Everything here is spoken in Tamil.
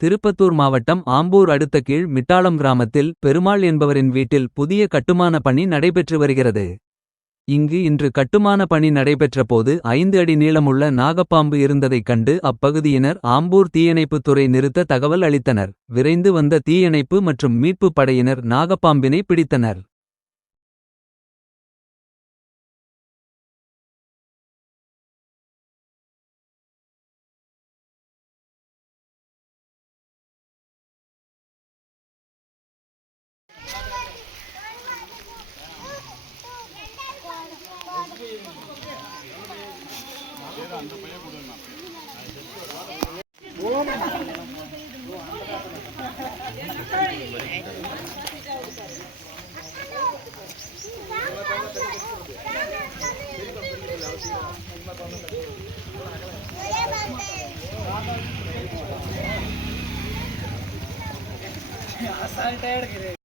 திருப்பத்தூர் மாவட்டம் ஆம்பூர் அடுத்த கீழ் மிட்டாளம் கிராமத்தில் பெருமாள் என்பவரின் வீட்டில் புதிய கட்டுமான பணி நடைபெற்று வருகிறது. இங்கு இன்று கட்டுமான பணி நடைபெற்ற போது 5 அடி நீளமுள்ள நாகப்பாம்பு இருந்ததைக் கண்டு அப்பகுதியினர் ஆம்பூர் தீயணைப்புத் துறை நிறுத்த தகவல் அளித்தனர். விரைந்து வந்த தீயணைப்பு மற்றும் மீட்புப் படையினர் நாகப்பாம்பினை பிடித்தனர். असाल्ट